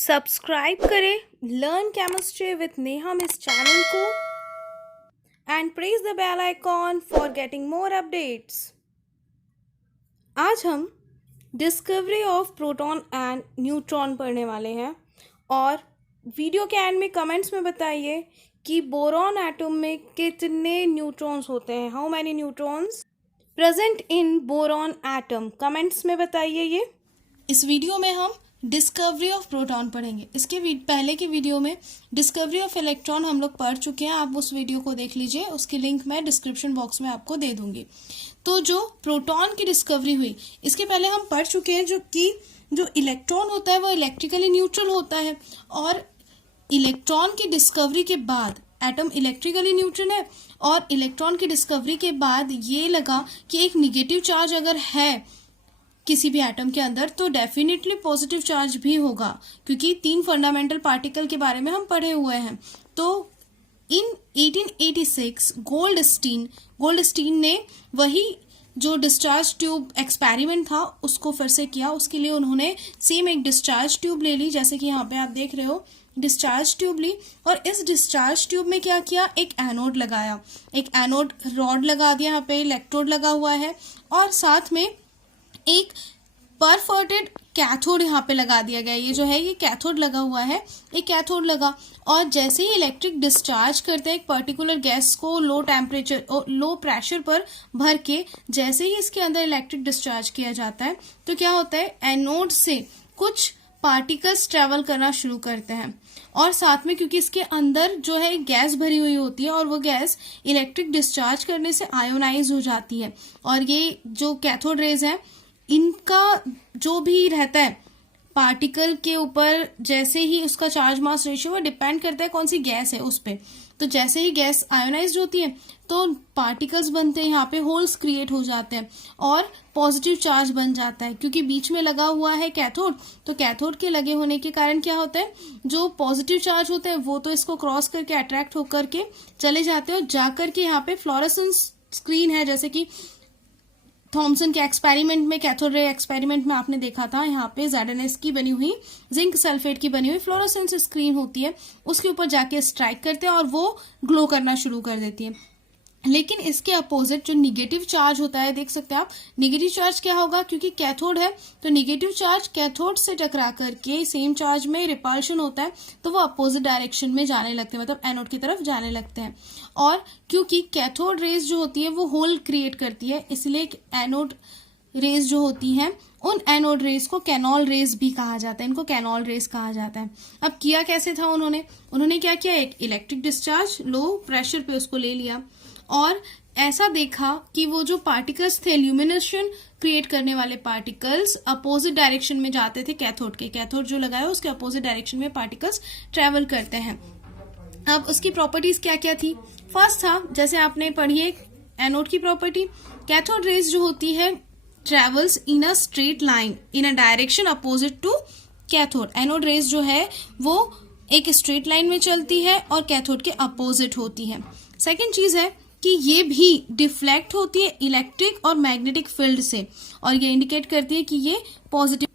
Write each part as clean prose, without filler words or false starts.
Subscribe करें learn chemistry with Neha इस channel को and press the bell icon for getting more updates. आज हम discovery of proton and neutron पढ़ने वाले हैं और वीडियो के एंड में कमेंट्स में बताइए कि बोरॉन एटम में कितने न्यूट्रॉन्स होते हैं। How many neutrons present in boron atom, comments में बताइए। ये इस वीडियो में हम डिस्कवरी ऑफ प्रोटॉन पढ़ेंगे। इसके पहले के वीडियो में डिस्कवरी ऑफ इलेक्ट्रॉन हम लोग पढ़ चुके हैं, आप उस वीडियो को देख लीजिए, उसकी लिंक मैं डिस्क्रिप्शन बॉक्स में आपको दे दूंगी। तो जो प्रोटॉन की डिस्कवरी हुई इसके पहले हम पढ़ चुके हैं जो इलेक्ट्रॉन होता है वो इलेक्ट्रिकली न्यूट्रल होता है, और इलेक्ट्रॉन की डिस्कवरी के बाद एटम इलेक्ट्रिकली न्यूट्रल है, और इलेक्ट्रॉन की डिस्कवरी के बाद ये लगा कि एक निगेटिव चार्ज अगर है किसी भी एटम के अंदर तो डेफिनेटली पॉजिटिव चार्ज भी होगा, क्योंकि 3 फंडामेंटल पार्टिकल के बारे में हम पढ़े हुए हैं। तो इन 1886 गोल्डस्टीन ने वही जो डिस्चार्ज ट्यूब एक्सपेरिमेंट था उसको फिर से किया। उसके लिए उन्होंने सेम एक डिस्चार्ज ट्यूब ले ली, जैसे कि यहाँ पे आप देख रहे हो, डिस्चार्ज ट्यूब ली, और इस डिस्चार्ज ट्यूब में क्या किया, एक एनोड लगाया, एक एनोड रॉड लगा दिया, यहाँ पे इलेक्ट्रोड लगा हुआ है, और साथ में एक परफोरेटेड कैथोड यहाँ पे लगा दिया गया। ये जो है ये कैथोड लगा हुआ है, एक कैथोड लगा, और जैसे ही इलेक्ट्रिक डिस्चार्ज करते हैं एक पर्टिकुलर गैस को लो प्रेशर पर भर के, जैसे ही इसके अंदर इलेक्ट्रिक डिस्चार्ज किया जाता है तो क्या होता है, एनोड से कुछ पार्टिकल्स ट्रेवल करना शुरू करते हैं, और साथ में क्योंकि इसके अंदर जो है गैस भरी हुई होती है और वो गैस इलेक्ट्रिक डिस्चार्ज करने से आयोनाइज हो जाती है, और ये जो कैथोड रेज है इनका जो भी रहता है पार्टिकल के ऊपर, जैसे ही उसका चार्ज मास रेशियो वो डिपेंड करता है कौन सी गैस है उस पे। तो जैसे ही गैस आयोनाइज्ड होती है तो पार्टिकल्स बनते हैं, यहाँ पे होल्स क्रिएट हो जाते हैं और पॉजिटिव चार्ज बन जाता है, क्योंकि बीच में लगा हुआ है कैथोड। तो कैथोड के लगे होने के कारण क्या होता है, जो पॉजिटिव चार्ज होते हैं वो तो इसको क्रॉस करके अट्रैक्ट होकर के चले जाते हैं, और जाकर के यहाँ पे फ्लोरेसेंस स्क्रीन है, जैसे कि थॉमसन के एक्सपेरिमेंट में, कैथोड रे एक्सपेरिमेंट में आपने देखा था, यहाँ पे ZnS की बनी हुई, जिंक सल्फेट की बनी हुई फ्लोरोसेंस स्क्रीन होती है, उसके ऊपर जाके स्ट्राइक करते हैं और वो ग्लो करना शुरू कर देती है। लेकिन इसके अपोजिट जो निगेटिव चार्ज होता है, देख सकते हैं आप, निगेटिव चार्ज क्या होगा, क्योंकि कैथोड है तो निगेटिव चार्ज कैथोड से टकरा करके सेम चार्ज में रिपल्शन होता है, तो वो अपोजिट डायरेक्शन में जाने लगते हैं, मतलब एनोड की तरफ जाने लगते हैं। और क्योंकि कैथोड रेज जो होती है वो होल क्रिएट करती है, इसलिए एनोड रेज जो होती हैं उन एनोड रेज को कैनोल रेज भी कहा जाता है, इनको कैनोल रेज कहा जाता है। अब किया कैसे था उन्होंने क्या किया, एक इलेक्ट्रिक डिस्चार्ज लो प्रेशर पे उसको ले लिया, और ऐसा देखा कि वो जो पार्टिकल्स थे, ल्यूमिनेशन क्रिएट करने वाले पार्टिकल्स अपोजिट डायरेक्शन में जाते थे कैथोड के, कैथोड जो लगाया उसके अपोजिट डायरेक्शन में पार्टिकल्स ट्रेवल करते हैं। अब उसकी प्रॉपर्टीज क्या क्या थी, फर्स्ट था, जैसे आपने पढ़ी है एनोड की प्रॉपर्टी, कैथोड रेज जो होती है travels in a straight line in a direction opposite to cathode. Anode rays जो है वो एक स्ट्रेट लाइन में चलती है और कैथोड के अपोजिट होती है। सेकेंड चीज है कि ये भी डिफ्लेक्ट होती है इलेक्ट्रिक और मैग्नेटिक फील्ड से, और ये इंडिकेट करती है कि ये पॉजिटिव,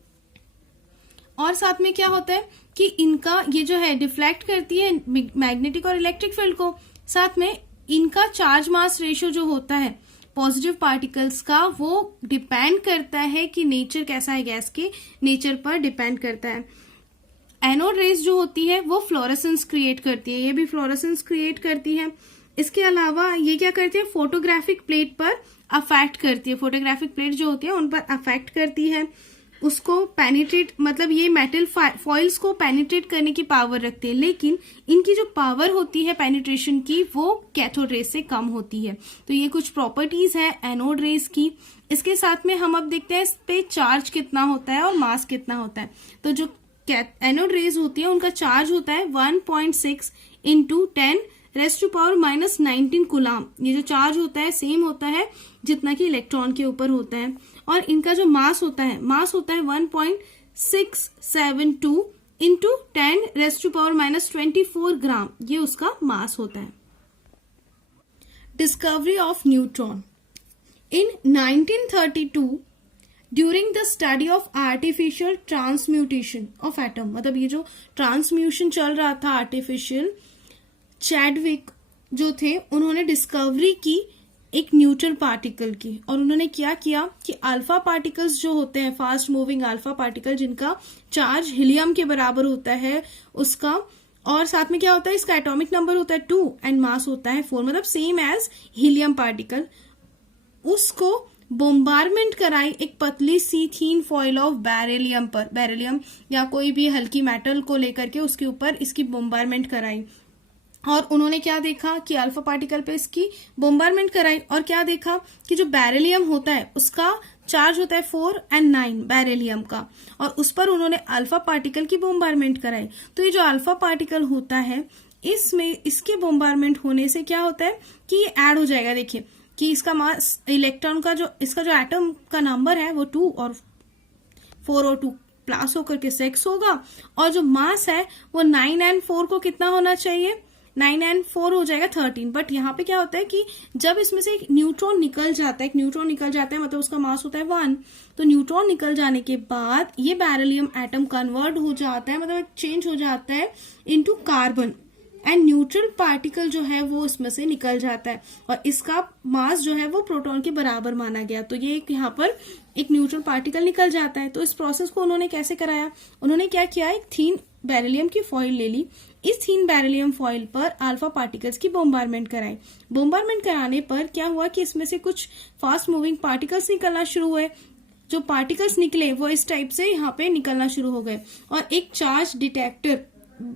और साथ में क्या होता है कि इनका ये जो है डिफ्लेक्ट करती है मैग्नेटिक और इलेक्ट्रिक फील्ड को, साथ में इनका चार्ज मास रेशियो जो होता है पॉजिटिव पार्टिकल्स का वो डिपेंड करता है कि नेचर कैसा है, गैस के नेचर पर डिपेंड करता है। एनोड रेज जो होती है वो फ्लोरेसेंस क्रिएट करती है, ये भी फ्लोरेसेंस क्रिएट करती है। इसके अलावा ये क्या करती है, फोटोग्राफिक प्लेट पर अफेक्ट करती है, फोटोग्राफिक प्लेट जो होती है उन पर अफेक्ट करती है, उसको पेनिट्रेट, मतलब ये मेटल फॉइल्स को पेनिट्रेट करने की पावर रखते हैं, लेकिन इनकी जो पावर होती है पेनिट्रेशन की वो कैथोड रेज से कम होती है। तो ये कुछ प्रॉपर्टीज है एनोड रेज की। इसके साथ में हम अब देखते हैं इस पे चार्ज कितना होता है और मास कितना होता है। तो जो एनोड रेज होती है उनका चार्ज होता है 1.6 इंटू 10⁻⁻19 कूलाम। ये जो चार्ज होता है सेम होता है जितना कि इलेक्ट्रॉन के ऊपर होता है, और इनका जो मास होता है 1.672 इंटू 10⁻⁻24 ग्राम, ये उसका मास होता है। Discovery of neutron in 1932 during the study of artificial transmutation of atom, मतलब ये जो ट्रांसम्यूशन चल रहा था आर्टिफिशियल, चैडविक जो थे उन्होंने डिस्कवरी की एक न्यूट्रल पार्टिकल की, और उन्होंने क्या किया कि अल्फा पार्टिकल्स जो होते हैं, फास्ट मूविंग अल्फा पार्टिकल जिनका चार्ज हीलियम के बराबर होता है उसका, और साथ में क्या होता है, इसका एटॉमिक नंबर होता है 2 एंड मास होता है 4, मतलब सेम एज हीलियम पार्टिकल, उसको बोम्बारमेंट कराई एक पतली सी थीन फॉइल ऑफ बेरिलियम पर, बेरिलियम या कोई भी हल्की मेटल को लेकर के उसके ऊपर इसकी बोम्बारमेंट कराई, और उन्होंने क्या देखा कि अल्फा पार्टिकल पे इसकी बोम्बारमेंट कराई, और क्या देखा कि जो बेरिलियम होता है उसका चार्ज होता है 4 एंड 9 बेरिलियम का, और उस पर उन्होंने अल्फा पार्टिकल की बोम्बारमेंट कराई। तो ये जो अल्फा पार्टिकल होता है इसमें इसके बोम्बारमेंट होने से क्या होता है कि ये ऐड हो जाएगा, देखिए कि इसका मास इलेक्ट्रॉन का जो इसका जो एटम का नंबर है वो 2 और 4 और 2 प्लस होकर के 6 होगा, और जो मास है वो 9 एंड 4 को कितना होना चाहिए, 9 एंड 4 हो जाएगा 13। बट यहाँ पे क्या होता है कि जब इसमें से एक न्यूट्रॉन निकल जाता है, एक न्यूट्रॉन निकल जाता है मतलब उसका मास होता है 1, तो न्यूट्रॉन निकल जाने के बाद ये बेरिलियम एटम कन्वर्ट हो जाता है, मतलब चेंज हो जाता है into carbon, and neutral particle जो है वो इसमें से निकल जाता है, और इसका मास जो है वो प्रोटॉन के बराबर माना गया। तो ये यहाँ पर एक न्यूट्रल पार्टिकल निकल जाता है। तो इस प्रोसेस को उन्होंने कैसे कराया, उन्होंने क्या किया, एक थीन बेरिलियम की फॉइल ले ली, इस थीन बेरिलियम फॉइल पर अल्फा पार्टिकल्स की बोम्बारमेंट कराई। बोम्बारमेंट कराने पर क्या हुआ कि इसमें से कुछ फास्ट मूविंग पार्टिकल्स निकलना शुरू हुए, जो पार्टिकल्स निकले वो इस टाइप से यहाँ पे निकलना शुरू हो गए, और एक चार्ज डिटेक्टर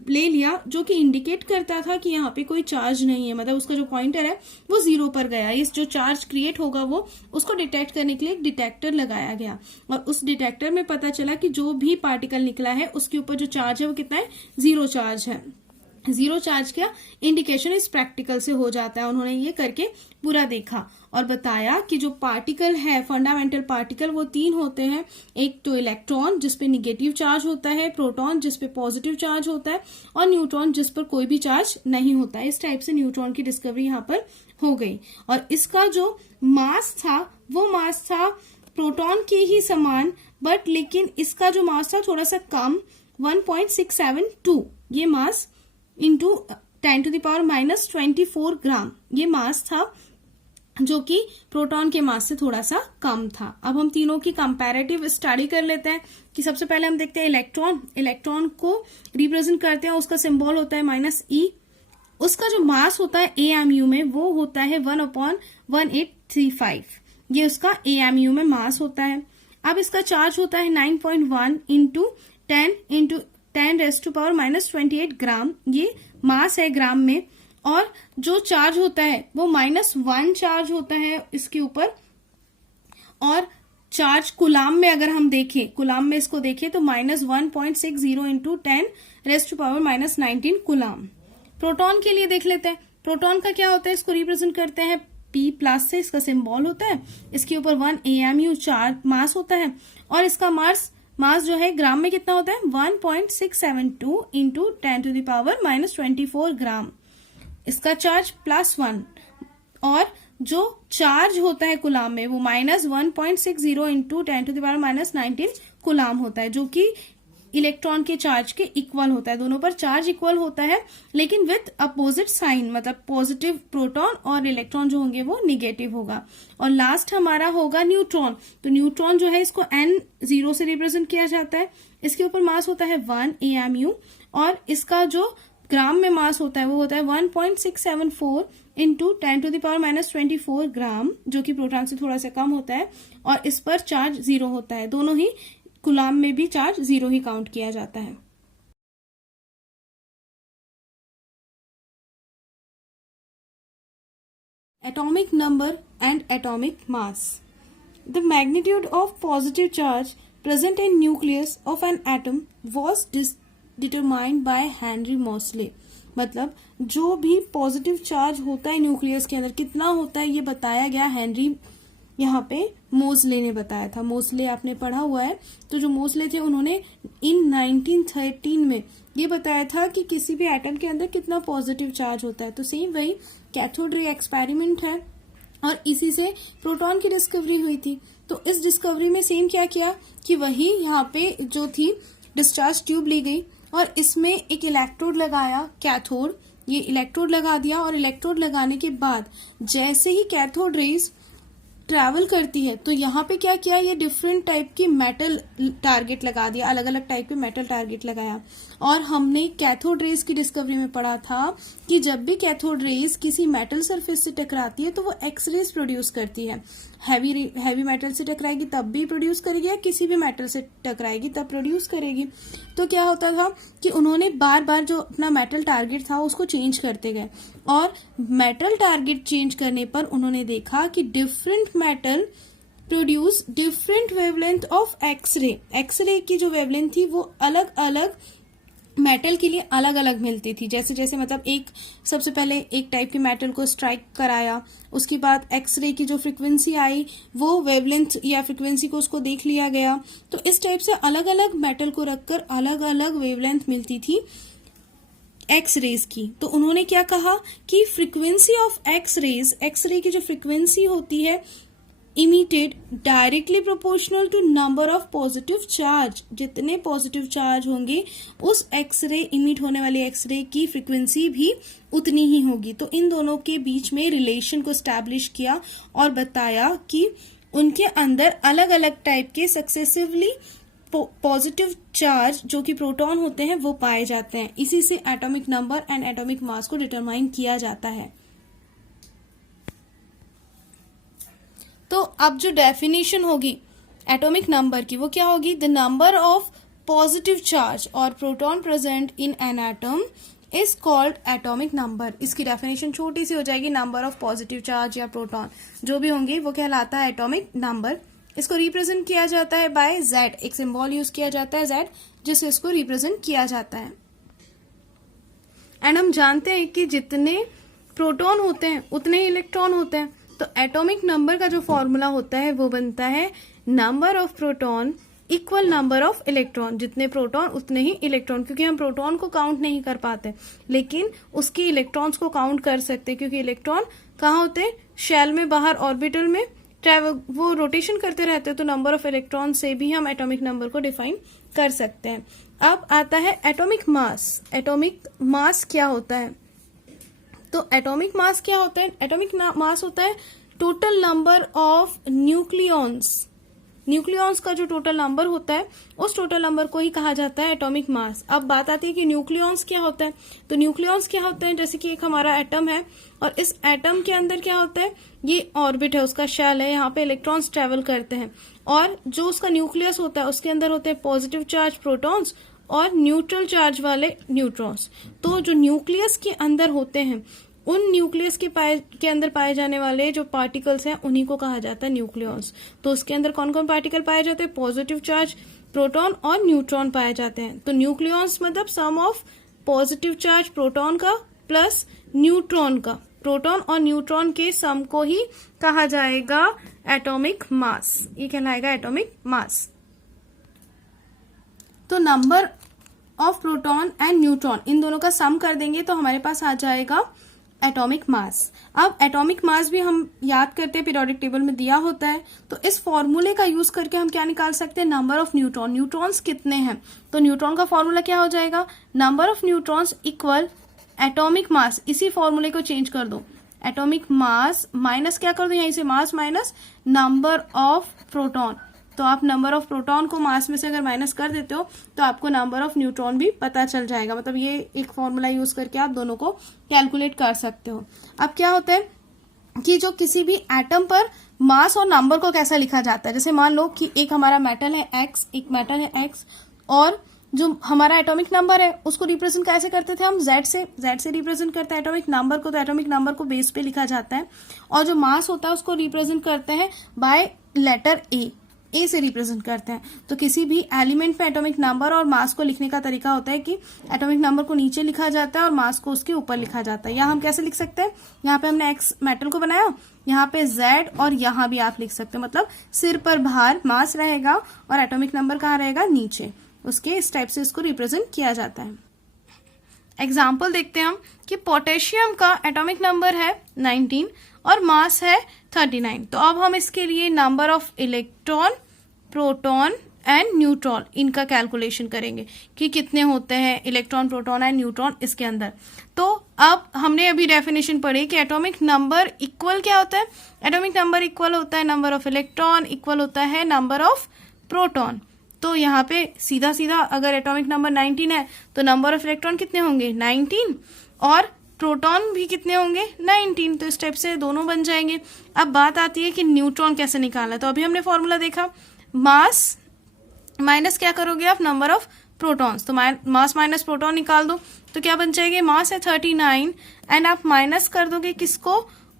ले लिया जो कि इंडिकेट करता था कि यहाँ पे कोई चार्ज नहीं है, मतलब उसका जो पॉइंटर है वो 0 पर गया। इस जो चार्ज क्रिएट होगा वो उसको डिटेक्ट करने के लिए एक डिटेक्टर लगाया गया, और उस डिटेक्टर में पता चला कि जो भी पार्टिकल निकला है उसके ऊपर जो चार्ज है वो कितना है, 0 चार्ज है। 0 चार्ज का इंडिकेशन इस प्रैक्टिकल से हो जाता है। उन्होंने ये करके पूरा देखा और बताया कि जो पार्टिकल है, फंडामेंटल पार्टिकल, वो 3 होते हैं। एक तो इलेक्ट्रॉन जिसपे निगेटिव चार्ज होता है, प्रोटॉन जिसपे पॉजिटिव चार्ज होता है, और न्यूट्रॉन जिस पर कोई भी चार्ज नहीं होता है। इस टाइप से न्यूट्रॉन की डिस्कवरी यहाँ पर हो गई, और इसका जो मास था वो मास था प्रोटॉन के ही समान, बट लेकिन इसका जो मास था थोड़ा सा कम, 1.672 ये मास इंटू 10⁻⁻24 ग्राम ये मास था, जो कि प्रोटॉन के मास से थोड़ा सा कम था। अब हम तीनों की कंपैरेटिव स्टडी कर लेते हैं कि सबसे पहले हम देखते हैं इलेक्ट्रॉन। इलेक्ट्रॉन को रिप्रेजेंट करते हैं, उसका सिंबल होता है -e। उसका जो मास होता है AMU में वो होता है 1/1835, ये उसका AMU में मास होता है। अब इसका चार्ज होता है 9.1 इंटू 10⁻⁻28 ग्राम, ये मास है ग्राम में। और जो चार्ज होता है वो -1 चार्ज होता है इसके ऊपर, और चार्ज कुलाम में अगर हम देखें, कुलाम में इसको देखें तो -1.60 इंटू 10⁻⁻19 कुलाम। प्रोटॉन के लिए देख लेते हैं। प्रोटॉन का क्या होता है, इसको रिप्रेजेंट करते हैं P+ से, इसका सिंबल होता है, इसके ऊपर 1 AMU चार्ज मास होता है, और इसका मास जो है ग्राम में कितना होता है, 1.672 इंटू 10⁻⁻24 ग्राम। इसका चार्ज +1, और जो चार्ज होता है कुलाम में वो -1.60 इंटू 10⁻⁻19 कुलाम होता है, जो कि इलेक्ट्रॉन के चार्ज के इक्वल होता है। दोनों पर चार्ज इक्वल होता है, लेकिन विथ अपोजिट साइन, मतलब पॉजिटिव प्रोटॉन और इलेक्ट्रॉन जो होंगे वो निगेटिव होगा। और लास्ट हमारा होगा न्यूट्रॉन। तो न्यूट्रॉन जो है इसको N0 से रिप्रेजेंट किया जाता है। इसके ऊपर मास होता है 1 AMU, और इसका जो ग्राम में मास होता है वो होता है 1.674 इंटू 10⁻⁻24 ग्राम, जो कि प्रोटॉन से थोड़ा सा कम होता है, और इस पर चार्ज 0 होता है। दोनों ही कुलाम में भी चार्ज 0 ही काउंट किया जाता है। Atomic number and atomic mass. The magnitude of positive charge present in nucleus of an atom was determined by Henry Moseley. मतलब जो भी पॉजिटिव चार्ज होता है न्यूक्लियस के अंदर कितना होता है ये बताया गया हेनरी यहाँ पे मोसले ने बताया था। मोसले आपने पढ़ा हुआ है। तो जो मोसले थे उन्होंने इन 1913 में ये बताया था कि किसी भी एटम के अंदर कितना पॉजिटिव चार्ज होता है। तो सेम वही कैथोड रे एक्सपेरिमेंट है, और इसी से प्रोटॉन की डिस्कवरी हुई थी। तो इस डिस्कवरी में सेम क्या किया कि वही यहाँ पे जो थी डिस्चार्ज ट्यूब ली गई और इसमें एक इलेक्ट्रोड लगाया, कैथोड, ये इलेक्ट्रोड लगा दिया और इलेक्ट्रोड लगाने के बाद जैसे ही कैथोड रेज ट्रैवल करती है तो यहाँ पे क्या किया, ये डिफरेंट टाइप की मेटल टारगेट लगा दिया, अलग अलग टाइप के मेटल टारगेट लगाया। और हमने कैथोड रेज की डिस्कवरी में पढ़ा था कि जब भी कैथोड रेज किसी मेटल सरफेस से टकराती है तो वो एक्स रेज प्रोड्यूस करती है। हैवी मेटल से टकराएगी तब भी प्रोड्यूस करेगी या किसी भी मेटल से टकराएगी तब प्रोड्यूस करेगी। तो क्या होता था कि उन्होंने बार बार जो अपना मेटल टारगेट था उसको चेंज करते गए और मेटल टारगेट चेंज करने पर उन्होंने देखा कि different metal produce different wavelength of X-ray. X-ray की जो वेवलेंथ थी वो अलग अलग मेटल के लिए अलग अलग मिलती थी। जैसे जैसे मतलब एक सबसे पहले एक टाइप के मेटल को स्ट्राइक कराया, उसके बाद एक्सरे की जो फ्रीक्वेंसी आई वो वेवलेंथ या फ्रीक्वेंसी को उसको देख लिया गया। तो इस टाइप से अलग अलग मेटल को रखकर अलग अलग वेवलेंथ मिलती थी एक्स रेज की। तो उन्होंने क्या कहा कि frequency of X rays, X-ray की जो फ्रीक्वेंसी होती है emitted directly proportional to number of positive charge. जितने पॉजिटिव चार्ज होंगे उस एक्सरे इमिट होने वाले एक्सरे की फ्रीक्वेंसी भी उतनी ही होगी। तो इन दोनों के बीच में रिलेशन को स्टैब्लिश किया और बताया कि उनके अंदर अलग अलग टाइप के सक्सेसिवली पॉजिटिव चार्ज जो कि प्रोटॉन होते हैं वो पाए जाते हैं। इसी से atomic number and atomic mass को डिटरमाइन किया जाता है। तो अब जो डेफिनेशन होगी एटॉमिक नंबर की वो क्या होगी, the number of positive charge और proton present in an atom is called atomic number. इसकी डेफिनेशन छोटी सी हो जाएगी, नंबर ऑफ पॉजिटिव चार्ज या प्रोटॉन जो भी होंगे वो कहलाता है एटॉमिक नंबर। इसको रिप्रेजेंट किया जाता है बाय जेड, एक सिंबल यूज किया जाता है जेड जिससे इसको रिप्रेजेंट किया जाता है। एंड हम जानते हैं कि जितने प्रोटॉन होते हैं उतने ही इलेक्ट्रॉन होते हैं। तो एटॉमिक नंबर का जो फॉर्मूला होता है वो बनता है number of proton equal number of electron. जितने प्रोटॉन उतने ही इलेक्ट्रॉन, क्योंकि हम प्रोटॉन को काउंट नहीं कर पाते लेकिन उसकी इलेक्ट्रॉन्स को काउंट कर सकते, क्योंकि इलेक्ट्रॉन कहाँ होते हैं, शेल में बाहर ऑर्बिटल में वो रोटेशन करते रहते हैं। तो नंबर ऑफ इलेक्ट्रॉन से भी हम एटॉमिक नंबर को डिफाइन कर सकते हैं। अब आता है एटॉमिक मास। एटॉमिक मास क्या होता है, तो एटॉमिक मास क्या होता है, एटॉमिक मास होता है total number of nucleons. Nucleons का जो टोटल नंबर होता है उस टोटल नंबर को ही कहा जाता है एटॉमिक मास। अब बात आती है कि न्यूक्लियॉन्स क्या होता है। तो न्यूक्लियॉन्स क्या होते हैं, जैसे कि एक हमारा एटम है और इस एटम के अंदर क्या होता है, ये ऑर्बिट है, उसका शेल है, यहाँ पे इलेक्ट्रॉन्स ट्रेवल करते हैं और जो उसका न्यूक्लियस होता है उसके अंदर होते हैं पॉजिटिव चार्ज प्रोटॉन्स और न्यूट्रल चार्ज वाले न्यूट्रॉन्स। तो जो न्यूक्लियस के अंदर होते हैं उन न्यूक्लियस के अंदर पाए जाने वाले जो पार्टिकल्स हैं उन्हीं को कहा जाता है न्यूक्लियॉन्स। तो उसके अंदर कौन कौन पार्टिकल पाए जाते हैं, पॉजिटिव चार्ज प्रोटॉन और न्यूट्रॉन पाए जाते हैं। तो न्यूक्लियॉन्स मतलब सम ऑफ पॉजिटिव चार्ज प्रोटॉन का प्लस न्यूट्रॉन का, प्रोटॉन और न्यूट्रॉन के सम को ही कहा जाएगा एटॉमिक मास। ये कहलाएगा एटॉमिक मास। तो number of proton and neutron इन दोनों का सम कर देंगे तो हमारे पास आ जाएगा एटॉमिक मास। अब एटॉमिक मास भी हम याद करते हैं, पीरियोडिक टेबल में दिया होता है। तो इस फॉर्मूले का यूज करके हम क्या निकाल सकते हैं, नंबर ऑफ न्यूट्रॉन। न्यूट्रॉन्स कितने हैं, तो न्यूट्रॉन का फॉर्मूला क्या हो जाएगा, number of neutrons equal atomic mass. इसी फॉर्मूले को चेंज कर दो, एटॉमिक मास माइनस क्या कर दो यहीं से, मास माइनस नंबर ऑफ प्रोटॉन। तो आप नंबर ऑफ प्रोटॉन को मास में से अगर माइनस कर देते हो तो आपको नंबर ऑफ न्यूट्रॉन भी पता चल जाएगा। मतलब ये एक फॉर्मूला यूज करके आप दोनों को कैलकुलेट कर सकते हो। अब क्या होता है कि जो किसी भी एटम पर मास और नंबर को कैसा लिखा जाता है, जैसे मान लो कि एक हमारा मेटल है एक्स, एक मेटल है एक्स और जो हमारा एटॉमिक नंबर है उसको रिप्रेजेंट कैसे करते थे हम, जेड से रिप्रेजेंट करते हैं एटॉमिक नंबर को। तो एटॉमिक नंबर को बेस पे लिखा जाता है और जो मास होता है उसको रिप्रेजेंट करते हैं बाय लेटर ए से रिप्रेजेंट करते हैं। तो किसी भी एलिमेंट में एटॉमिक नंबर और मास को लिखने का तरीका होता है कि एटॉमिक नंबर को नीचे लिखा जाता है और मास को उसके ऊपर लिखा जाता है। यहाँ हम कैसे लिख सकते हैं, यहाँ पे हमने एक्स मेटल को बनाया, यहाँ पे जेड और यहाँ भी आप लिख सकते हो। मतलब सिर पर भार मास रहेगा और एटॉमिक नंबर कहाँ रहेगा, नीचे। उसके इस टाइप से इसको रिप्रेजेंट किया जाता है। एग्जाम्पल देखते हैं हम कि पोटेशियम का एटॉमिक नंबर है 19 और मास है 39। तो अब हम इसके लिए number of electron, proton and neutron इनका कैलकुलेशन करेंगे कि कितने होते हैं इलेक्ट्रॉन, प्रोटॉन एंड न्यूट्रॉन इसके अंदर। तो अब हमने अभी डेफिनेशन पढ़ी कि एटॉमिक नंबर इक्वल क्या होता है। एटॉमिक नंबर इक्वल होता है नंबर ऑफ इलेक्ट्रॉन इक्वल होता है नंबर ऑफ प्रोटॉन। तो यहाँ पे सीधा सीधा अगर एटॉमिक नंबर 19 है तो नंबर ऑफ इलेक्ट्रॉन कितने होंगे 19 और प्रोटॉन भी कितने होंगे 19। तो इस स्टेप से दोनों बन जाएंगे। अब बात आती है कि न्यूट्रॉन कैसे निकालना है। तो अभी हमने फॉर्मूला देखा, मास माइनस क्या करोगे आप नंबर ऑफ प्रोटॉन्स, तो मास माइनस प्रोटॉन निकाल दो तो क्या बन जाएगी, मास है 39 एंड आप माइनस कर दोगे किसको,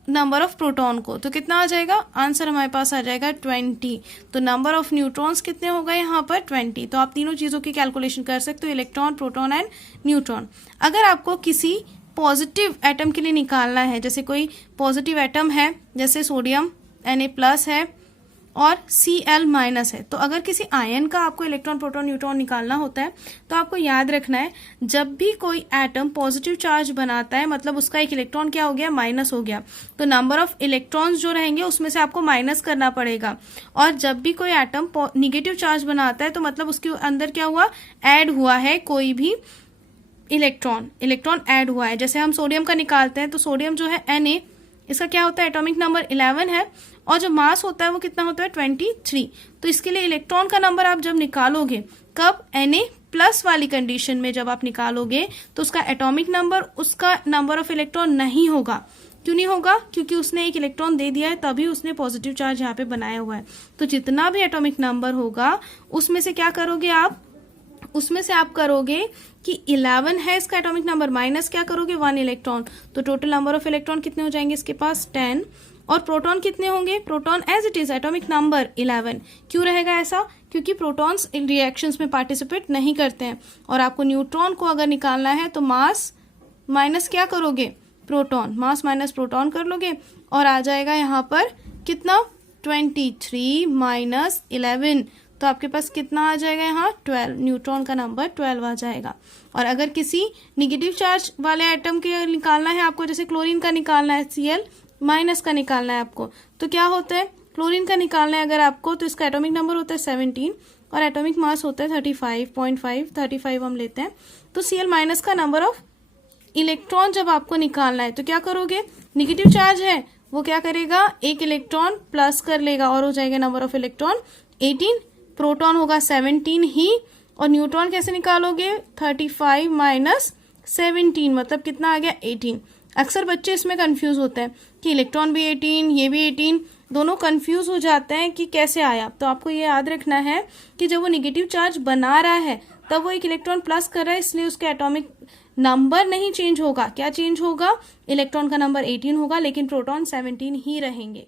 नंबर ऑफ प्रोटॉन को, तो कितना आ जाएगा, आंसर हमारे पास आ जाएगा 20। तो नंबर ऑफ न्यूट्रॉन्स कितने हो गए यहाँ पर 20। तो आप तीनों चीज़ों की कैलकुलेशन कर सकते हो, इलेक्ट्रॉन, प्रोटॉन एंड न्यूट्रॉन। अगर आपको किसी पॉजिटिव एटम के लिए निकालना है, जैसे कोई पॉजिटिव एटम है जैसे सोडियम Na+ है और Cl- है, तो अगर किसी आयन का आपको इलेक्ट्रॉन, प्रोटॉन, न्यूट्रॉन निकालना होता है तो आपको याद रखना है जब भी कोई एटम पॉजिटिव चार्ज बनाता है मतलब उसका एक इलेक्ट्रॉन क्या हो गया, माइनस हो गया, तो नंबर ऑफ इलेक्ट्रॉन्स जो रहेंगे उसमें से आपको माइनस करना पड़ेगा। और जब भी कोई एटम निगेटिव चार्ज बनाता है तो मतलब उसके अंदर क्या हुआ, ऐड हुआ है कोई भी इलेक्ट्रॉन ऐड हुआ है। जैसे हम सोडियम का निकालते हैं तो सोडियम जो है Na, इसका क्या होता है, एटॉमिक नंबर 11 है और जो मास होता है वो कितना होता है 23। तो इसके लिए इलेक्ट्रॉन का नंबर आप जब निकालोगे, कब, Na+ वाली कंडीशन में जब आप निकालोगे तो उसका एटॉमिक नंबर उसका नंबर ऑफ इलेक्ट्रॉन नहीं होगा। क्यों नहीं होगा, क्योंकि उसने एक इलेक्ट्रॉन दे दिया है तभी उसने पॉजिटिव चार्ज यहाँ पे बनाया हुआ है। तो जितना भी एटॉमिक नंबर होगा उसमें से क्या करोगे आप, उसमें से आप करोगे कि 11 है इसका एटॉमिक नंबर, माइनस क्या करोगे 1 इलेक्ट्रॉन, तो टोटल नंबर ऑफ इलेक्ट्रॉन कितने हो जाएंगे इसके पास 10। और प्रोटॉन कितने होंगे, proton as it is atomic number 11। क्यों रहेगा ऐसा, क्योंकि प्रोटॉन्स इन रिएक्शंस में पार्टिसिपेट नहीं करते हैं। और आपको न्यूट्रॉन को अगर निकालना है तो मास माइनस क्या करोगे, प्रोटॉन, मास माइनस प्रोटॉन कर लोगे और आ जाएगा यहाँ पर कितना 23 माइनस 11, तो आपके पास कितना आ जाएगा यहाँ 12, न्यूट्रॉन का नंबर 12 आ जाएगा। और अगर किसी निगेटिव चार्ज वाले एटम के निकालना है आपको, जैसे क्लोरीन का निकालना है, Cl- का निकालना है आपको, तो क्या होता है, क्लोरीन का निकालना है अगर आपको तो इसका एटॉमिक नंबर होता है 17 और एटॉमिक मास होता है 35.5, 35 हम लेते हैं। तो Cl- का नंबर ऑफ इलेक्ट्रॉन जब आपको निकालना है तो क्या करोगे, निगेटिव चार्ज है वो क्या करेगा, एक इलेक्ट्रॉन प्लस कर लेगा और हो जाएगा नंबर ऑफ इलेक्ट्रॉन 18, प्रोटॉन होगा 17 ही, और न्यूट्रॉन कैसे निकालोगे 35 माइनस 17 मतलब कितना आ गया 18। अक्सर बच्चे इसमें कंफ्यूज होते हैं कि इलेक्ट्रॉन भी 18 ये भी 18, दोनों कंफ्यूज हो जाते हैं कि कैसे आया। तो आपको ये याद रखना है कि जब वो निगेटिव चार्ज बना रहा है तब वो एक इलेक्ट्रॉन प्लस कर रहा है, इसलिए उसका एटॉमिक नंबर नहीं चेंज होगा। क्या चेंज होगा, इलेक्ट्रॉन का नंबर 18 होगा लेकिन प्रोटॉन 17 ही रहेंगे।